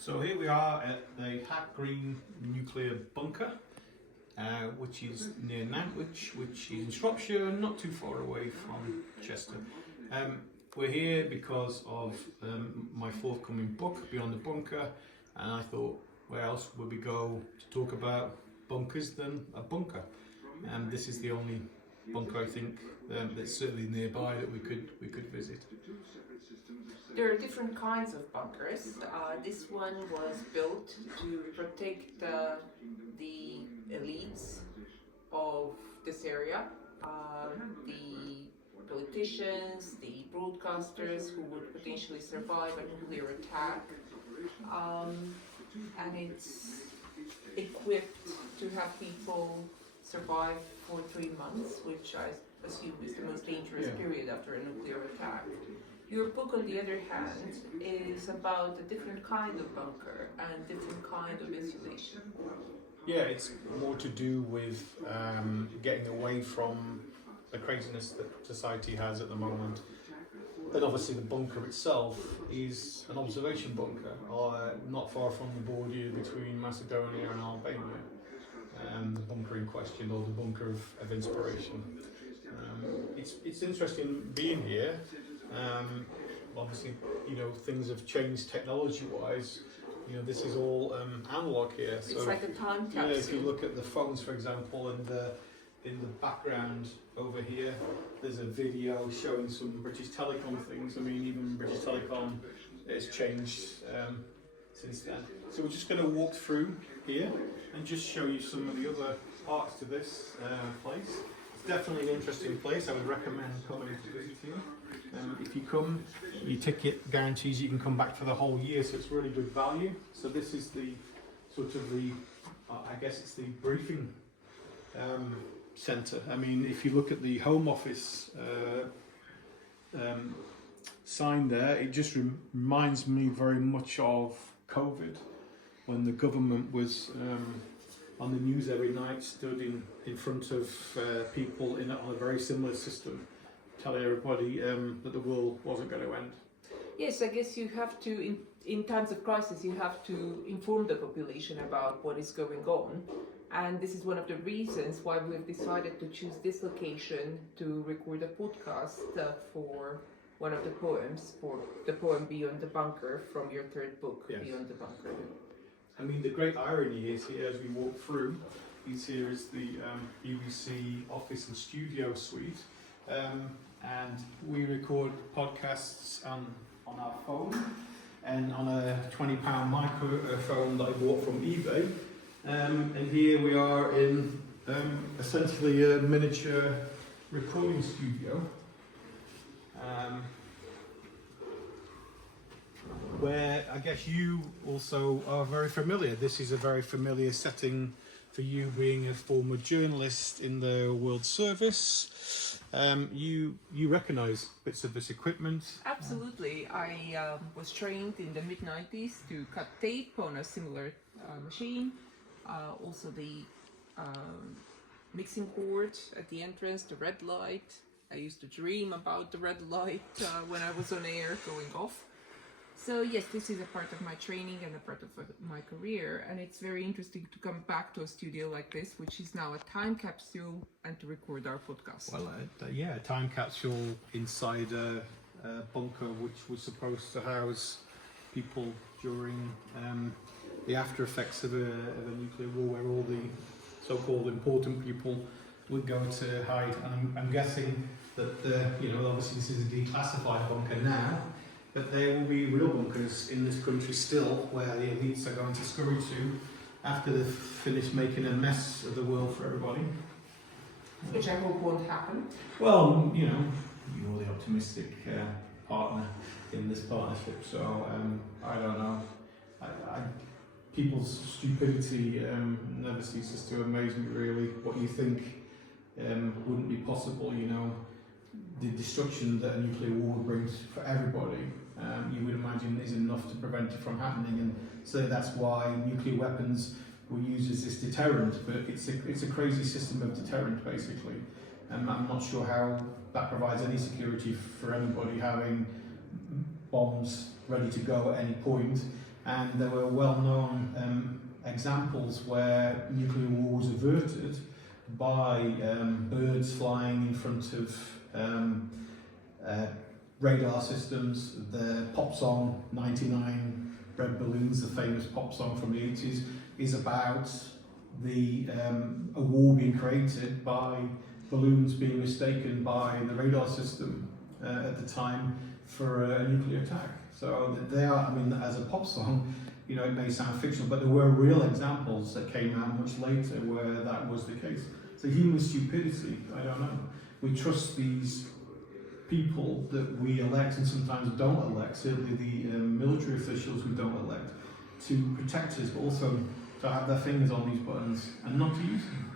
So here we are at the Hack Green nuclear bunker, which is near Nantwich, which is in Shropshire, not too far away from Cheshire. We're here because of my forthcoming book, Beyond the Bunker, and I thought, where else would we go to talk about bunkers than a bunker? And this is the only bunker I think that's certainly nearby that we could visit. There are different kinds of bunkers. This one was built to protect the elites of this area, the politicians, the broadcasters who would potentially survive a nuclear attack, and it's equipped to have people survive for 3 months, which I assume is the most dangerous period after a nuclear attack. Your book, on the other hand, is about a different kind of bunker and different kind of insulation. Yeah, it's more to do with getting away from the craziness that society has at the moment. And obviously the bunker itself is an observation bunker, not far from the border between Macedonia and Albania. The bunker in question, or the bunker of inspiration. It's interesting being here. Obviously, things have changed technology-wise. This is all analog here. So it's like a time capsule. Yeah, if you look at the phones, for example, and in the background over here, there's a video showing some British Telecom things. I mean, even British Telecom has changed since then. So we're just going to walk through here and just show you some of the other parts to this place. It's definitely an interesting place. I would recommend coming to visit here. If you come, your ticket guarantees you can come back for the whole year, so it's really good value. So this is the sort of I guess it's the briefing centre. I mean, if you look at the Home Office sign there, it just reminds me very much of COVID, when the government was on the news every night, stood in front of people on a very similar system, telling everybody that the world wasn't going to end. Yes, I guess you have to, in times of crisis, you have to inform the population about what is going on. And this is one of the reasons why we've decided to choose this location to record a podcast for one of the poems, for the poem Beyond the Bunker from your third book, yes. Beyond the Bunker. I mean, the great irony is here, as we walk through, here is the BBC office and studio suite. And we record podcasts on our phone and on a £20 microphone that I bought from eBay. And here we are in essentially a miniature recording studio, where I guess you also are very familiar. This is a very familiar setting for you, being a former journalist in the World Service. You recognise bits of this equipment? Absolutely. I was trained in the mid-90s to cut tape on a similar machine. Also the mixing board at the entrance, the red light. I used to dream about the red light when I was on air going off. So yes, this is a part of my training and a part of my career, and it's very interesting to come back to a studio like this, which is now a time capsule, and to record our podcast. Well, a time capsule inside a bunker which was supposed to house people during the after effects of a nuclear war, where all the so-called important people would go to hide. And I'm guessing that obviously this is a declassified bunker now, but there will be real bunkers in this country still, where the elites are going to scurry to after they've finished making a mess of the world for everybody. Which I hope won't happen. Well, you're the optimistic partner in this partnership, so I don't know. People's stupidity never ceases to amaze me, really. What you think wouldn't be possible, the destruction that a nuclear war brings for everybody, you would imagine is enough to prevent it from happening, and so that's why nuclear weapons were used as this deterrent. But it's a crazy system of deterrent, basically. I'm not sure how that provides any security for anybody having bombs ready to go at any point, and there were well-known examples where nuclear war was averted by birds flying in front of radar systems. The pop song 99 Red Balloons, the famous pop song from the 80s, is about a war being created by balloons being mistaken by the radar system at the time for a nuclear attack. So they are, I mean, as a pop song, you know, it may sound fictional, but there were real examples that came out much later where that was the case. So human stupidity, I don't know. We trust these people that we elect and sometimes don't elect, certainly the military officials we don't elect, to protect us, but also to have their fingers on these buttons and not to use them.